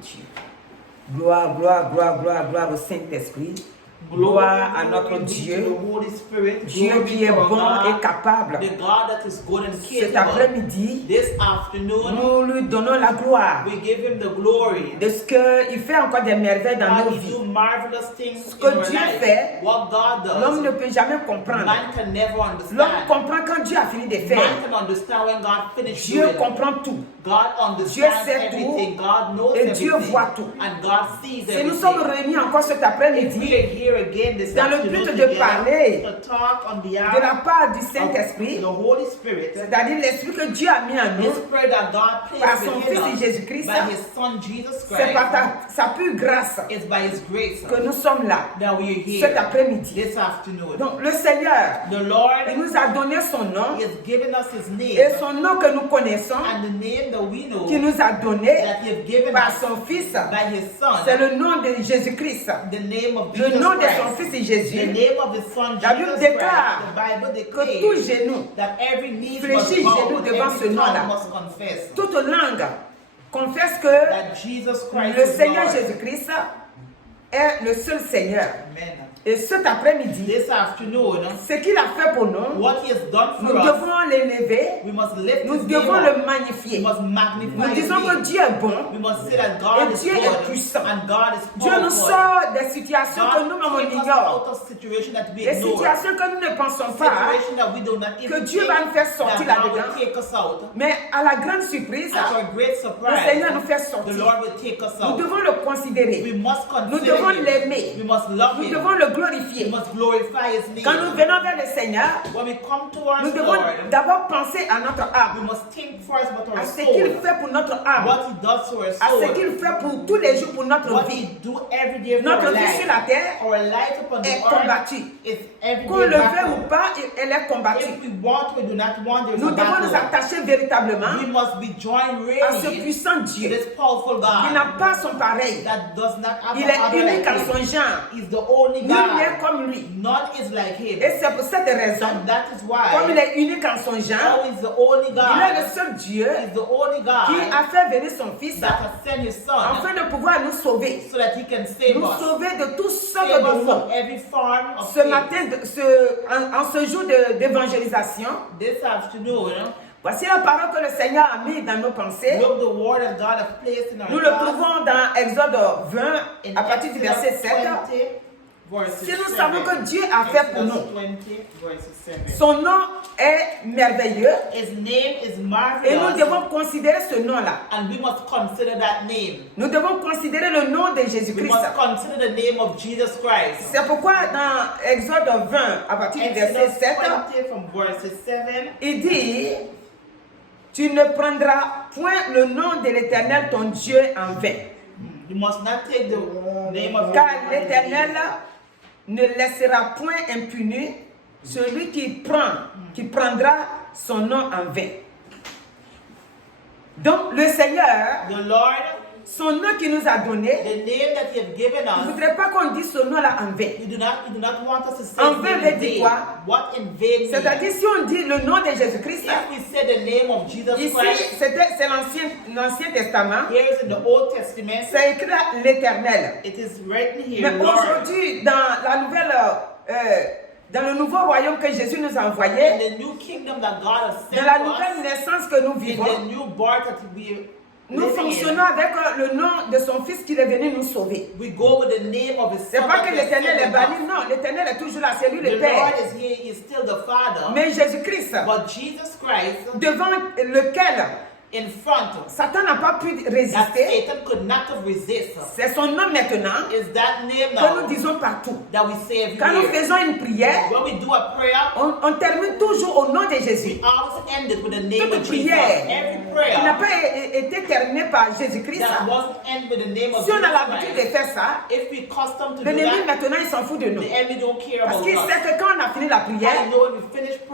Dieu. Gloire, gloire, gloire, gloire, gloire au Saint-Esprit. Gloire à notre Dieu, Dieu qui est bon et capable. Cet après-midi, nous lui donnons la gloire de ce qu'il fait encore des merveilles dans nos vies. Ce que Dieu fait, l'homme ne peut jamais comprendre. L'homme comprend quand Dieu a fini de faire. Dieu comprend tout. Dieu sait tout et Dieu voit tout. Et nous sommes réunis encore cet après-midi dans le but de parler de la part du Saint-Esprit, c'est-à-dire l'Esprit que Dieu a mis en nous par son Fils Jésus-Christ. C'est par sa pure grâce que nous sommes là cet après-midi. Donc le Seigneur, il nous a donné son nom et son nom que nous connaissons, qui nous a donné par son Fils, c'est le nom de Jésus-Christ, le nom de son Fils Jésus. La Bible déclare que tout genou fléchit genou devant ce nom-là. Toute langue confesse que le Seigneur Jésus-Christ est le seul Seigneur. Et cet après-midi, ce qu'il a fait pour nous, nous devons l'élever, nous devons le magnifier. Nous disons que Dieu est bon et Dieu est puissant. Dieu nous sort des situations que nous-mêmes on ignore, des situations que nous ne pensons pas que Dieu va nous faire sortir là-dedans. Mais à la grande surprise, le Seigneur nous fait sortir. Nous devons le considérer, nous devons l'aimer, nous devons le glorifier. Quand nous venons vers le Seigneur, nous devons d'abord penser à notre âme, à ce qu'il fait pour notre âme, à ce qu'il fait pour tous les jours pour notre vie. Notre vie sur la terre est combattue. Qu'on le veuille ou pas, elle est combattue. Nous devons nous attacher véritablement à ce puissant Dieu. Il n'a pas son pareil. Il est unique en son genre. Nul n'est comme lui. Et c'est pour cette raison, comme il est unique en son genre, il est le seul Dieu qui a fait venir son Fils afin de pouvoir nous sauver. Nous sauver de toutes sortes de maux. Ce matin, en ce jour d'évangélisation, voici la parole que le Seigneur a mis dans nos pensées. Nous le trouvons dans Exode 20, à partir du verset 7. Si nous savons que Dieu a fait pour nous, son nom est merveilleux et nous devons considérer ce nom-là. Nous devons considérer le nom de Jésus-Christ. C'est pourquoi dans Exode 20, à partir du verset 7, il dit: tu ne prendras point le nom de l'Éternel ton Dieu en vain. Car l'Éternel ne laissera point impuni celui qui prendra son nom en vain. Donc le Seigneur, son nom qu'il nous a donné, il ne voudrait pas qu'on dise ce nom-là en vain. En vain veut dire quoi? C'est-à-dire si on dit le nom de Jésus-Christ, ici c'est l'Ancien Testament, c'est écrit l'Éternel. Mais aujourd'hui, dans le nouveau royaume que Jésus nous a envoyé, dans la nouvelle naissance que nous vivons, nous fonctionnons avec le nom de son Fils qui est venu nous sauver. C'est pas que l'Éternel est banni, non, l'Éternel est toujours là, c'est lui le Père. Mais Jésus-Christ, devant lequel Satan n'a pas pu résister, c'est son nom maintenant que nous disons partout. Quand nous faisons une prière, on termine toujours au nom de Jésus. Toute prière qui n'a pas été terminée par Jésus-Christ, si on a l'habitude de faire ça, l'ennemi maintenant il s'en fout de nous. Parce qu'il sait que quand on a fini la prière,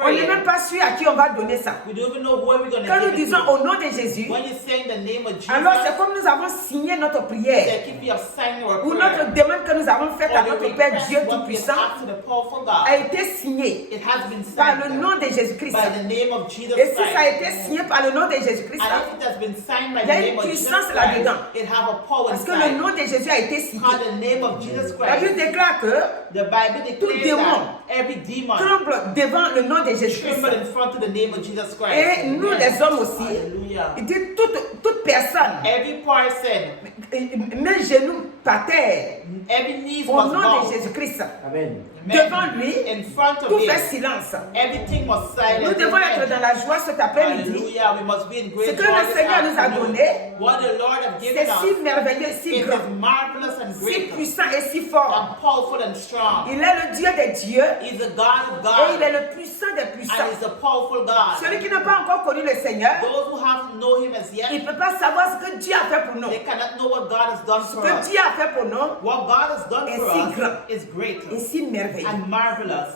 on n'est même pas sûr à qui on va donner ça. Quand nous disons au nom de de Jésus, when you sing the name of Jesus, alors c'est comme nous avons signé notre prière, that if you have signed your ou prayer, notre demande que nous avons faite à or the notre Père request Dieu what we have Tout-Puissant, asked to the powerful a God, été signée it has been par signed le nom de Jésus-Christ. by the name of Jesus Et si ça a Christ. été signé par le nom de Jésus-Christ, And if it has been signed by il y a the une name of Jesus puissance là-dedans. Christ, it have a power parce que le inside. nom de Jésus a été cité. Because the name of Jesus La Bible Christ, déclare que the Bible tout declares démon that every demon tremble devant le nom de Jésus-Christ. tremble in front of the name of Jesus Christ. Et nous les hommes aussi, Hallelujah. il dit toute personne, Every person, mes genoux par terre, every knee au must nom bow. de Jésus-Christ, Amen. devant lui, In front of tout him, fait silence. everything was silent. Nous devons être dans la joie cet après-midi. Hallelujah. We must be in Ce great que joy le this Seigneur nous a afternoon. donné, What the Lord has given c'est si us, merveilleux, si it grand, is marvelous and si great, puissant et si fort. and powerful and strong. Il est le Dieu des dieux He's the God of et il God, est le puissant des and puissants. He's the powerful God. Celui qui n'a pas encore connu le Seigneur, Those who haven't known Him as il yet, ne peut pas savoir ce que Dieu a fait pour nous. they cannot know what God has done Ce for que us. Dieu a fait pour nous What God has done est for si us grand is great et si merveilleux. and marvelous.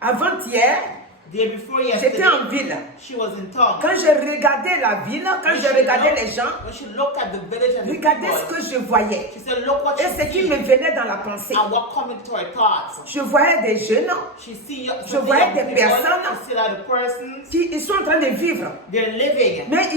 Avant-hier, Day before j'étais yesterday, en ville. she was in town. Quand je regardais la ville, quand je regardais les gens, When she looked at the village and the regardez people, ce que je voyais. she said, look what Et she ce qui sees me venait dans la pensée. and what come into her thoughts. Je voyais des jeunes She see Je voyais des personnes she see that the persons, qui ils sont en train de vivre. they're living, Mais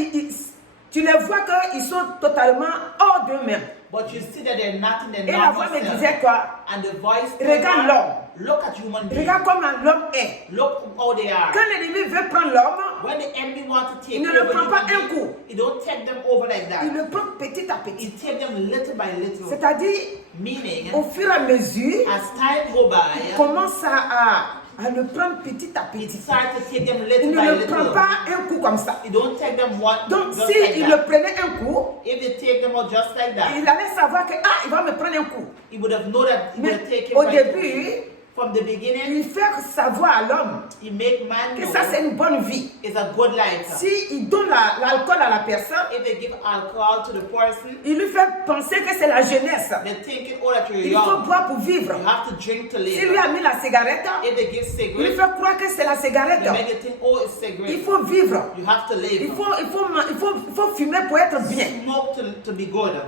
tu les vois qu'ils sont totalement hors d'eux-mêmes. but you see that they're not in their Et la voix normal me self. disait quoi? And the voice told Regarde her, l'homme. look at human beings. Regarde comment l'homme est. Look how they are. Quand l'ennemi veut prendre l'homme, When the enemy wants to take il ne le over prend pas human un beings, coup. he don't take them over like Il that. le prend petit à petit. He take them little by little. C'est-à-dire, Meaning, au fur et à mesure, as time go il by, commence à le prendre petit à he petit. starts to take them Il little ne by le prend little. pas un coup comme ça. He don't take them one Donc, just si like il that. le prenait un coup, If they take them out just like that, il allait savoir que, il va me prendre un coup. he would have known that he would have Mais taken au right début, from the beginning. il fait savoir à l'homme He make man que know ça c'est une bonne vie. it's a good life. Si il donne l'alcool à la personne, If they give alcohol to the person, il lui fait penser que c'est la jeunesse. they're thinking, oh, that you're Il faut young. boire pour vivre. You have to drink to S'il lui live. a mis la cigarette, If they give il lui cigarettes, fait croire que c'est la cigarette. they make you think, oh, it's Il cigarette. faut vivre. You have to live. Il faut fumer pour être bien. Smoke to be good.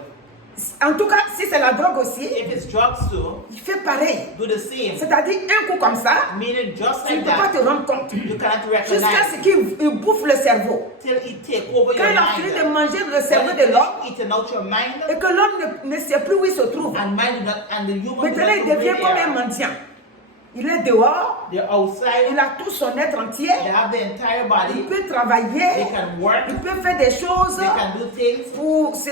En tout cas, si c'est la drogue aussi, If it's drugs too, il fait pareil. do the same. C'est-à-dire un coup comme ça, Meaning just tu ne like peux pas that, te rendre compte. you cannot Jusqu'à recognize ce qu'il bouffe le cerveau. till it take over Quand your il a fini de mind. manger le cerveau When de it l'homme, finish eating out your mind, et que l'homme ne sait plus où il se trouve. and mind do not, and the human Maintenant, il does not devient know comme where un they are. mendiant. Il est dehors, They're outside, il a tout son être entier, they have the entire il body, peut they travailler, can work, il peut faire des choses they can do things pour se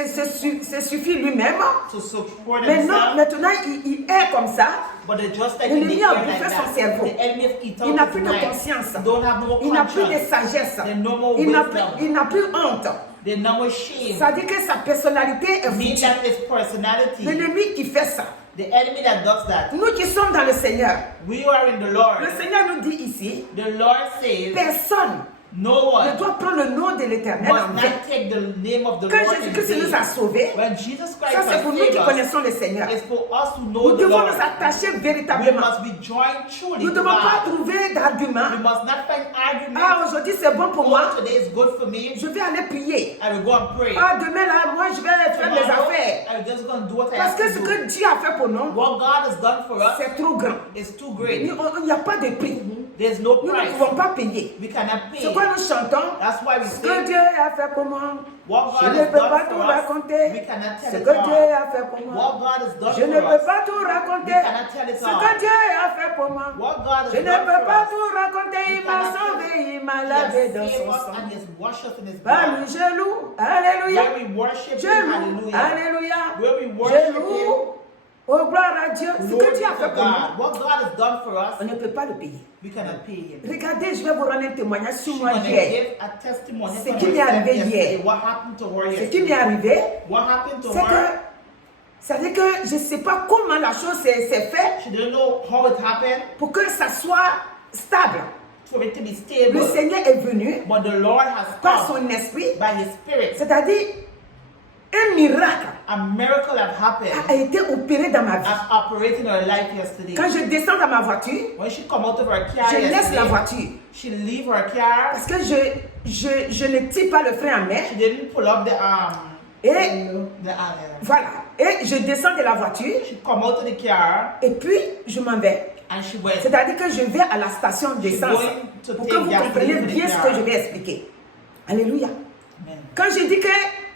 suffire lui-même. to support Maintenant, themselves, il est comme ça, but they're just like l'ennemi in the a air like bouffé son that. cerveau. The enemy has eaten Il out n'a his plus de mind. conscience, They don't have no il n'a plus de conscience. sagesse, They're no more il n'a wisdom. plus honte. They're no more shame. Ça dit que sa personnalité est Mean foutue. that his personality. L'ennemi qui fait ça. The enemy that does that. Nous qui sommes dans le Seigneur, We are in the Lord. le Seigneur nous dit ici, The Lord says, personne no ne one doit prendre le nom de l'Éternel must en vain. not take the name of the Quand Lord in Jésus-Christ nous a vain. sauvés, When Jesus Christ ça c'est has pour nous saved qui us, connaissons le Seigneur. it's for us who Nous know the devons Lord. nous attacher We véritablement. must be joined truly Nous ne to devons pas God. trouver We d'arguments. must not find arguments. Ah, aujourd'hui c'est bon pour moi. Oh, today is good for me. Je vais aller prier. I will go and pray. Ah, demain là, moi je vais faire mes Tomorrow, affaires. I'm just going to do what I Parce have que to ce do. que Dieu a fait pour nous, What God has done for us c'est trop grand. is too Il great. n'y a pas de prix. There's no Nous ne price. pouvons pas payer. We cannot pay. C'est quoi nous chantons? That's why we Ce que say Dieu a fait pour moi, what je God ne has peux done pas for tout us. raconter. We cannot Ce tell it que Dieu all. a fait pour What moi, God has done je ne for peux us. pas tout raconter. We cannot tell it Ce all. que Dieu a fait pour moi, What God has je ne done peux for pas us. tout raconter. Il m'a sauvé, il m'a lavé He dans has saved son us sang. and He has washed us in His Par blood. lui, je loue. Alléluia. Where we worship Je Him, loue. hallelujah. Alléluia. Where we Je worship loue. Oh, gloire à Dieu. Ce Glory que Dieu a to fait pour nous, God. What God has done for us, on ne peut pas le payer. we cannot pay Him. Regardez, je vais vous rendre un témoignage sur She moi wanna hier. give a testimony Ce from qui m'est herself arrivé yesterday. hier. What happened to her Ce qui m'est yesterday? arrivé, What happened to c'est que, her? c'est-à-dire que je ne sais pas comment la chose s'est faite She didn't know how it happened pour que ça soit stable. for it to be Le stable. Seigneur est venu But the Lord has par come son esprit, by His Spirit. c'est-à-dire Un miracle A miracle have happened. a été opéré dans ma vie. Have operated in her life yesterday. Quand je descends dans ma voiture, When she come out of her car je laisse la yesterday, voiture. she leave her car. Parce que je ne tire pas le frein à main. She didn't pull up the Et voilà. Et je descends de la voiture. She come out of the car. Et puis, je m'en vais. And she went. C'est-à-dire que je vais à la station d'essence. Pour que vous compreniez bien ce que je vais expliquer. Alléluia. Amen. Quand je dis que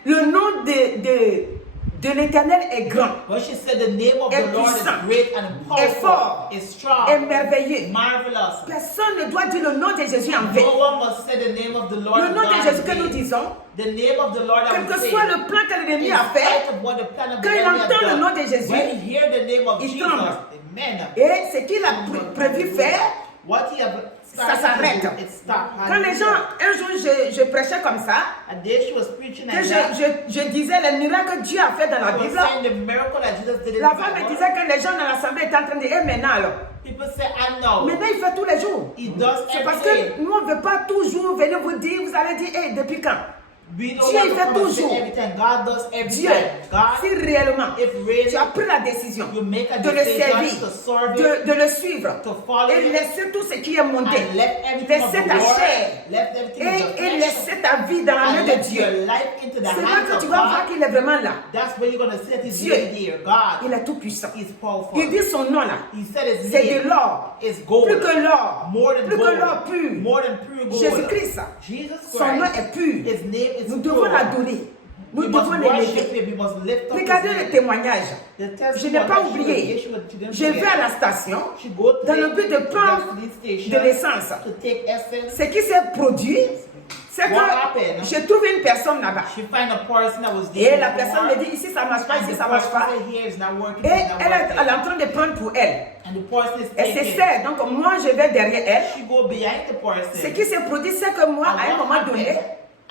le nom de l'Éternel est grand, When she said the name of est the Lord is puissant, great and est powerful, fort, is strong, est merveilleux, marvelous. personne ne doit dire le nom de Jésus en vain. No one must say the name of the Lord. Le nom de God Jésus in que nous vain. disons, The name of the Lord quel I que would say. soit le plan que l'ennemi In a fait, spite of what the plan of the quand il enemy has entend le done, nom de Jésus, when he hear the name of il Jesus, tremble. amen. et ce qu'il a prévu faire, What he have ça started s'arrête. to do, it stopped. Quand les gens, un jour je prêchais comme ça, A day she was preaching que like that. je disais les miracles que Dieu a fait dans la She was Bible, saying the miracle that Jesus did in la the femme me Bible. disait que les gens dans l'assemblée étaient en train de dire, maintenant alors, People say, I know. maintenant il fait tous les jours. He does C'est parce every day. que nous on ne veut pas toujours venir vous dire, vous allez dire, hey, depuis quand? We don't Dieu, want il to fait come and say toujours. every time. God does every Dieu, time. God, si réellement if really tu as pris la décision you make a de le decision servir, to serve Him, de le suivre, to follow et Him, laisser tout ce qui est monté, and let everything of laisser the ta world, chair, let everything of the et flesh, laisser ta vie dans la main and de let Dieu. your life into the C'est là hands que of tu vas voir God. qu'il est vraiment là. That's where you're going to set His Dieu, name here. God il est tout puissant. is powerful. Il dit son nom là, He said His c'est de name l'or, is gold. plus que l'or, More than plus que gold. l'or pur. More than pure gold. Jésus-Christ, Jesus son nom Christ. est pur. His name is Nous devons pure. l'adorer. Nous We must devons worship l'élever. Him. We must lift up Regardez His le name. témoignage. The Je testimony n'ai pas that she oublié. didn't Je vais forget. à la station She go to dans le but de the prendre gasoline station de l'essence. to take essence. Ce qui s'est produit, c'est What que happened? je trouve une personne là-bas. She find a person that was Et there la before, personne me dit, ici ça marche pas, and ici the ça marche person pas. say, here it's not working, Et it's not elle working. est en train de prendre pour elle. And the person is Elle se taking. sert. Donc moi je vais derrière elle. She go behind the person. Ce qui s'est produit, c'est que moi, And à un what moment happened? donné,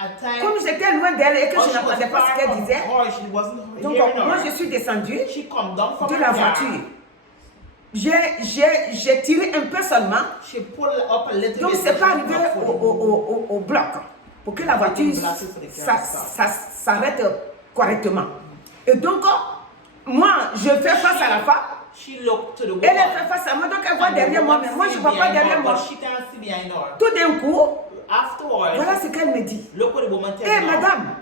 At time, comme j'étais loin d'elle et que oh, je she was n'entendais pas far ce qu'elle from disait, her, she wasn't donc hearing moi her. je suis descendue She come down from de her la car. voiture. J'ai tiré un peu seulement. She pull up a little Donc bit. c'est pas and she arrivé got full. au bloc pour que la voiture s'arrête correctement. Et donc moi je fais face à la femme. She looked to the woman. Elle fait face à moi, donc elle voit And the derrière moi, woman mais moi je see ne vois pas behind derrière her, moi. but she can't see behind her. Tout d'un coup, Afterwards, voilà ce qu'elle me dit. look what the woman tells Eh her. madame,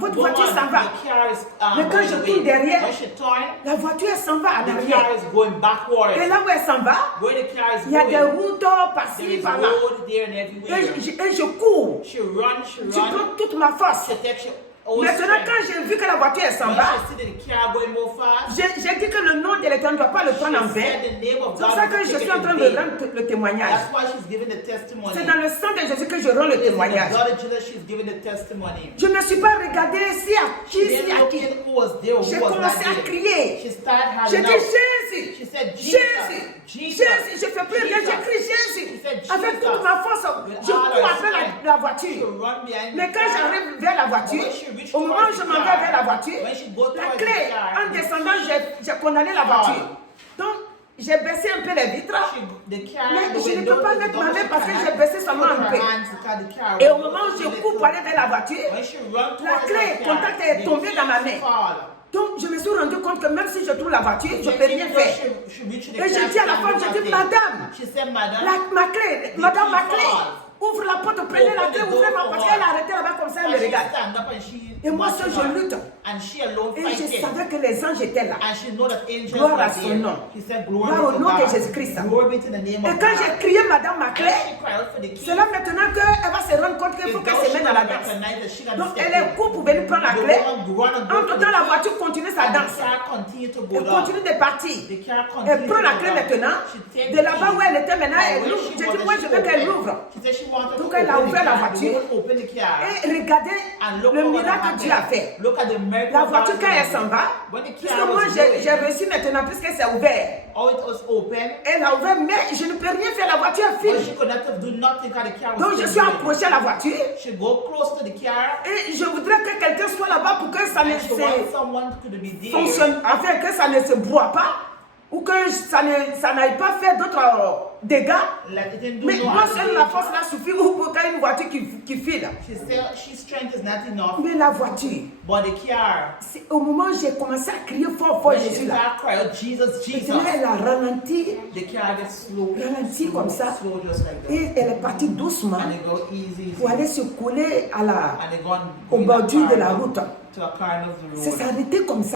votre voiture s'en va. The car is, Mais quand going je away. tourne derrière, When she turn, la voiture elle s'en va à the l'arrière. car is going backwards. Et là où elle s'en va, Where the car is il y a going, des routes there par-ci, is par-là. road there and everywhere. Et je cours. She run, Je prends toute ma force. She takes her own Maintenant, strength. quand j'ai vu que la voiture elle s'en When va, she see the car going more fast, j'ai dit que le nom de l'Éternel ne doit pas le she prendre en vain. said the name of C'est pour God ça is que je taken suis en train in de vain. rendre le témoignage. That's why she's giving the testimony. C'est dans le sang de Jésus que je rends le It's in the témoignage. blood of Jesus she's giving the testimony. Je ne suis pas regardé si à She qui, si didn't à look qui. in who was there, J'ai who was commencé à not there. crier. She started J'ai hollering dit out. Jésus, She said, Jésus, Jesus, Jésus. Je ne fais plus rien, Jesus. j'écris Jésus. She said, Avec Jesus. toute ma force, With je all cours her après strength, la she voiture. run behind Mais the quand car. j'arrive vers la voiture, When she reached au moment où towards je the m'en vais car, vers la voiture, when she go la towards clé, the car, en descendant, j'ai condamné la voiture. Donc, j'ai baissé un peu les vitres. the car, Mais the je ne window, peux pas the mettre door, ma main she parce que cannot j'ai baissé seulement put un her peu. hands because the car Et au was moment où je little. cours pour aller vers la voiture, When she run la towards clé the car, contact est the tombée dans ma keys main. fall. Donc, je me suis rendu compte que même si je trouve la voiture, je ne peux rien faire. Et je dis à la femme, je dis, madame, She said, madam, ma clé, madame, ma clé, falls. ouvre la porte, prenez la clé, ouvrez ma porte, parce qu'elle a arrêté là-bas comme ça, elle me and she regarde. stand up and she Et moi watched seul, her. je lutte. And she alone Et je fighting. savais que les anges étaient là. And she know that angels Gloire were à son there. nom. She said, Gloire glory au to nom de God. Jésus-Christ. Glory be to the name Et of quand God. j'ai crié, madame, ma clé, And she cried out for the key. c'est là maintenant qu'elle va se rendre compte qu'il faut qu'elle se mette dans la danse. Donc, elle est court pour venir prendre la clé. Entre-temps, la voiture continue sa danse. Elle continue de partir. Elle prend la clé maintenant. De là-bas où elle était maintenant, elle ouvre. J'ai dit, moi, je veux qu'elle ouvre. Donc, elle a ouvert la voiture. Et regardez le miracle que Dieu a fait. La voiture, quand elle s'en va, puisque moi, j'ai réussi maintenant, puisque c'est ouvert. Elle a ouvert, mais je ne peux rien faire. La voiture est finie. Donc, je suis approché à la voiture. Et je voudrais que quelqu'un soit là-bas pour que ça ne se fonctionne, afin que ça ne se broie pas. ou que ça n'aille pas faire d'autres dégâts. Like it didn't do Mais no non harm seulement to la the force vehicle. là suffit ou pour qu'il y ait une voiture qui file. She's strength is not enough. Mais la voiture, But the car, au moment où j'ai commencé à crier fort when Jésus she là, start crying out, Jesus, Jesus, maintenant elle a ralenti the car gets slow, Ralenti comme ça. slow just like that. et elle est partie doucement And they go easy, pour aller se coller à and they go au in bordure the de la corner route. to a corner of the C'est road. s'arrêter comme ça.